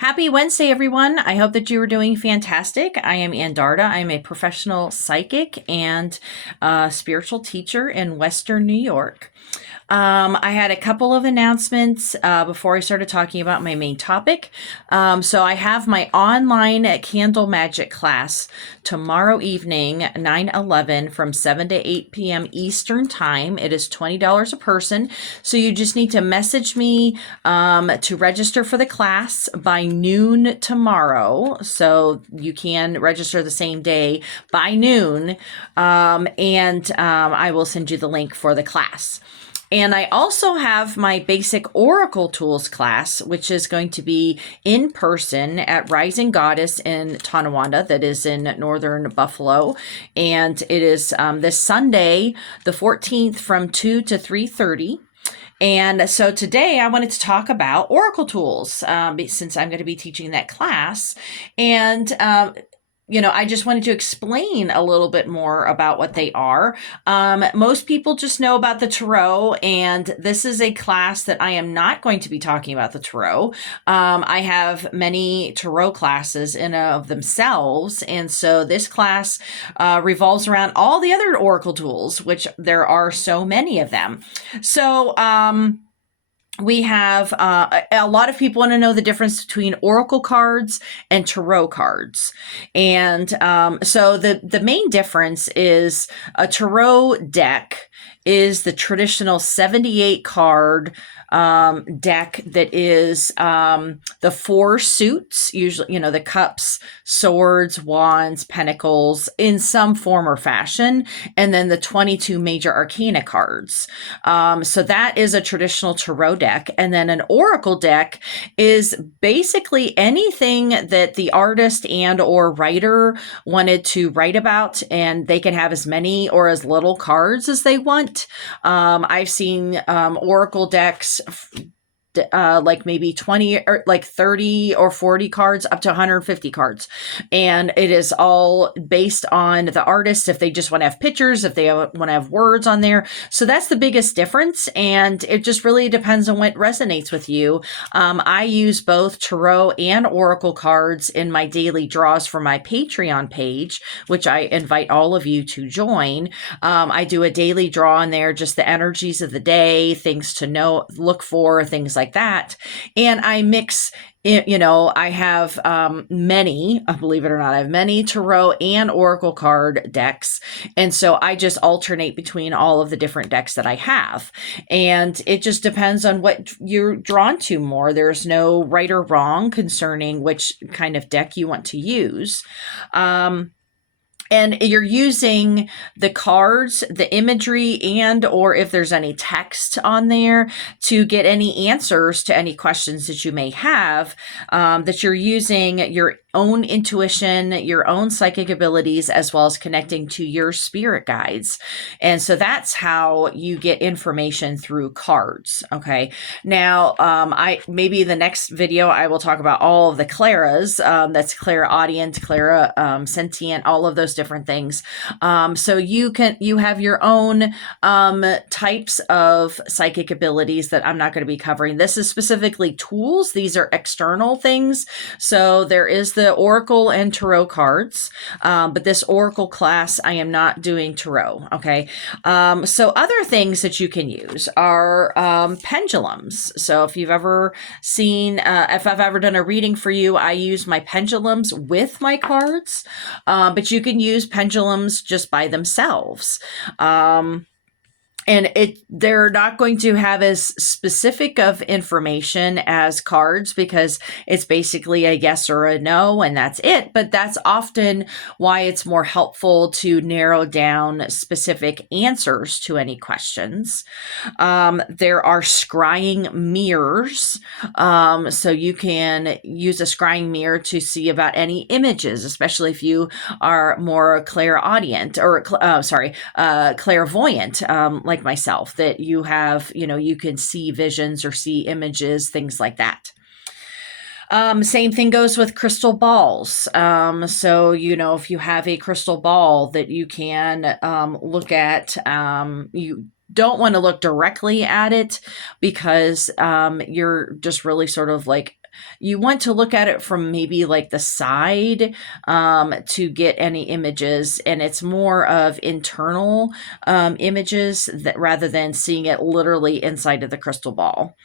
Happy Wednesday, everyone. I hope that you are doing fantastic. I am Ann Darda. I am a professional psychic and spiritual teacher in Western New York. I had a couple of announcements before I started talking about my main topic. So I have my online candle magic class tomorrow evening, 9/11, from 7 to 8 p.m. Eastern Time. It is $20 a person. So you just need to message me to register for the class by noon tomorrow. So you can register the same day by noon, and I will send you the link for the class. And I also have my basic Oracle Tools class, which is going to be in person at Rising Goddess in Tonawanda, that is in northern Buffalo. And it is this Sunday, the 14th, from 2 to 3:30. And so today I wanted to talk about Oracle Tools, since I'm going to be teaching that class. And I just wanted to explain a little bit more about what they are. Most people just know about the Tarot, and this is a class that I am not going to be talking about the Tarot. I have many Tarot classes in of themselves, and so this class revolves around all the other Oracle tools, which there are so many of them. So, we have a lot of people want to know the difference between oracle cards and tarot cards. And so the main difference is a tarot deck is the traditional 78 card deck that is the four suits, usually, the cups, swords, wands, pentacles in some form or fashion, and then the 22 major arcana cards. So that is a traditional tarot deck. And then an oracle deck is basically anything that the artist and or writer wanted to write about, and they can have as many or as little cards as they want. I've seen oracle decks like maybe 20 or like 30 or 40 cards up to 150 cards. And it is all based on the artist, if they just want to have pictures, if they want to have words on there. So that's the biggest difference. And it just really depends on what resonates with you. I use both tarot and oracle cards in my daily draws for my Patreon page, which I invite all of you to join. I do a daily draw on there, just the energies of the day, things to know, look for, things like that. And I mix, I have many, believe it or not, I have many tarot and oracle card decks. And so I just alternate between all of the different decks that I have. And it just depends on what you're drawn to more. There's no right or wrong concerning which kind of deck you want to use. And you're using the cards, the imagery, and or if there's any text on there to get any answers to any questions that you may have, that you're using your own intuition, your own psychic abilities, as well as connecting to your spirit guides. And so that's how you get information through cards. Okay. Now, maybe the next video, I will talk about all of the Claras. That's clairaudient, Clara, sentient, all of those different things. So you have your own types of psychic abilities that I'm not going to be covering. This is specifically tools. These are external things. So there is the oracle and tarot cards, but this oracle class, I am not doing tarot. Okay. So other things that you can use are pendulums. So if you've ever seen, if I've ever done a reading for you, I use my pendulums with my cards, but you can use pendulums just by themselves. And they're not going to have as specific of information as cards because it's basically a yes or a no, and that's it. But that's often why it's more helpful to narrow down specific answers to any questions. There are scrying mirrors. So you can use a scrying mirror to see about any images, especially if you are more clairaudient or, clairvoyant, like myself, that you have, you can see visions or see images, things like that. Same thing goes with crystal balls. So, if you have a crystal ball that you can look at, you don't want to look directly at it because you're just really sort of like you want to look at it from maybe like the side to get any images, and it's more of internal images that rather than seeing it literally inside of the crystal ball.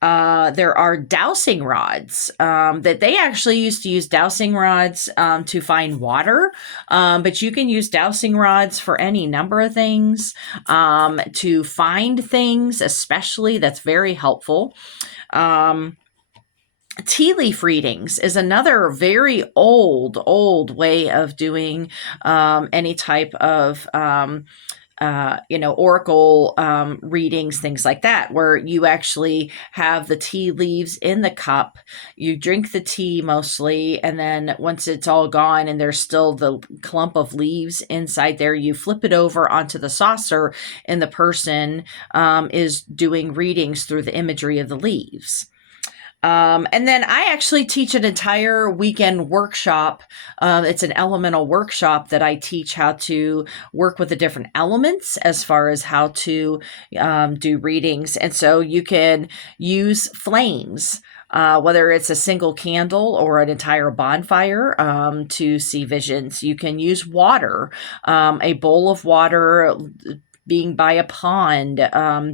There are dowsing rods that they actually used to use dowsing rods to find water, but you can use dowsing rods for any number of things to find things, especially. That's very helpful. Tea leaf readings is another very old way of doing any type of oracle readings, things like that, where you actually have the tea leaves in the cup. You drink the tea mostly, and then once it's all gone and there's still the clump of leaves inside there, you flip it over onto the saucer, and the person is doing readings through the imagery of the leaves. And then I actually teach an entire weekend workshop. It's an elemental workshop that I teach how to work with the different elements as far as how to do readings. And so you can use flames, whether it's a single candle or an entire bonfire to see visions. You can use water, a bowl of water, being by a pond,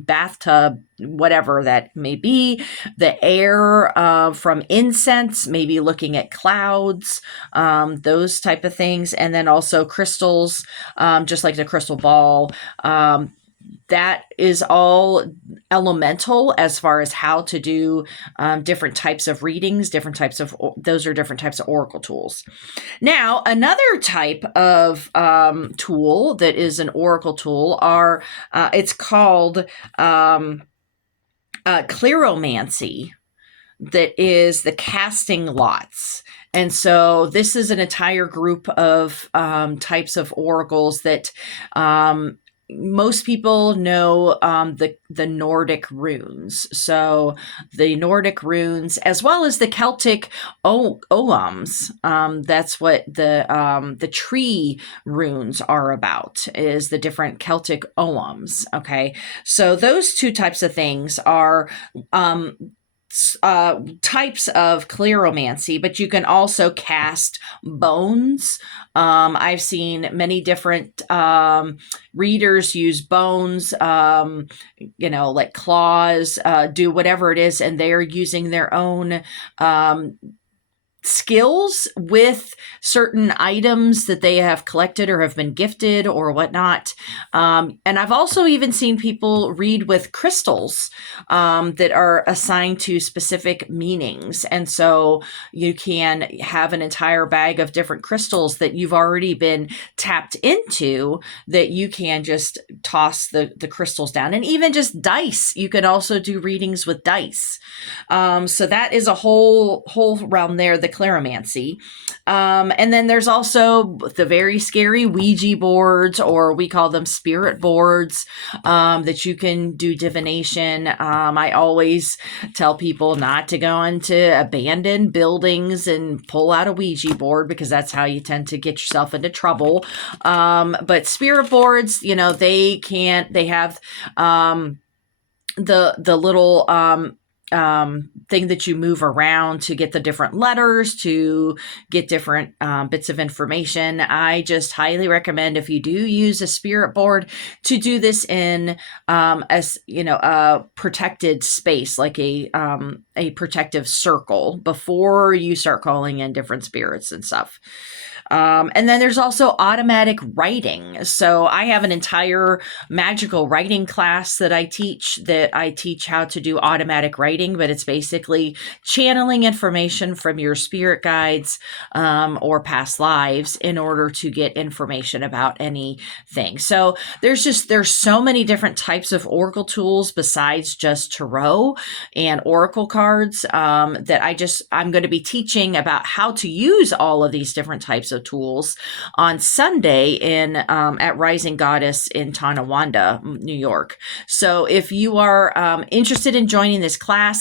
bathtub, whatever that may be, the air from incense, maybe looking at clouds, those type of things. And then also crystals, just like the crystal ball. That is all elemental as far as how to do different types of readings, those are different types of oracle tools. Now, another type of tool that is an oracle tool it's called cleromancy, that is the casting lots. And so this is an entire group of types of oracles that most people know the Nordic runes. So the Nordic runes, as well as the Celtic oghams. That's what the tree runes are about, is the different Celtic oghams. Okay, so those two types of things are types of cleromancy, but you can also cast bones. I've seen many different readers use bones, like claws, do whatever it is, and they're using their own skills with certain items that they have collected or have been gifted or whatnot. And I've also even seen people read with crystals that are assigned to specific meanings. And so you can have an entire bag of different crystals that you've already been tapped into, that you can just toss the crystals down. And even just dice. You can also do readings with dice. So that is a whole realm there, the cleromancy. And then there's also the very scary Ouija boards, or we call them spirit boards, that you can do divination. I always tell people not to go into abandoned buildings and pull out a Ouija board, because that's how you tend to get yourself into trouble. But spirit boards, they have the little thing that you move around to get the different letters, to get different bits of information. I just highly recommend, if you do use a spirit board, to do this in a protected space, like a protective circle, before you start calling in different spirits and stuff. And then there's also automatic writing. So I have an entire magical writing class that I teach how to do automatic writing, but it's basically channeling information from your spirit guides or past lives in order to get information about anything. So there's so many different types of oracle tools besides just tarot and oracle cards that I'm going to be teaching about how to use all of these different types of tools on Sunday at Rising Goddess in Tonawanda, New York. So if you are interested in joining this class,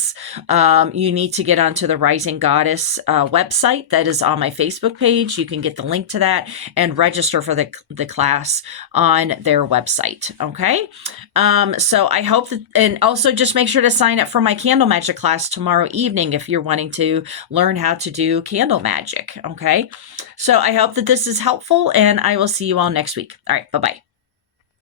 you need to get onto the Rising Goddess website that is on my Facebook page. You can get the link to that and register for the class on their website. Okay. So I hope that, and also just make sure to sign up for my candle magic class tomorrow evening if you're wanting to learn how to do candle magic. Okay. So I hope that this is helpful, and I will see you all next week. All right. Bye-bye.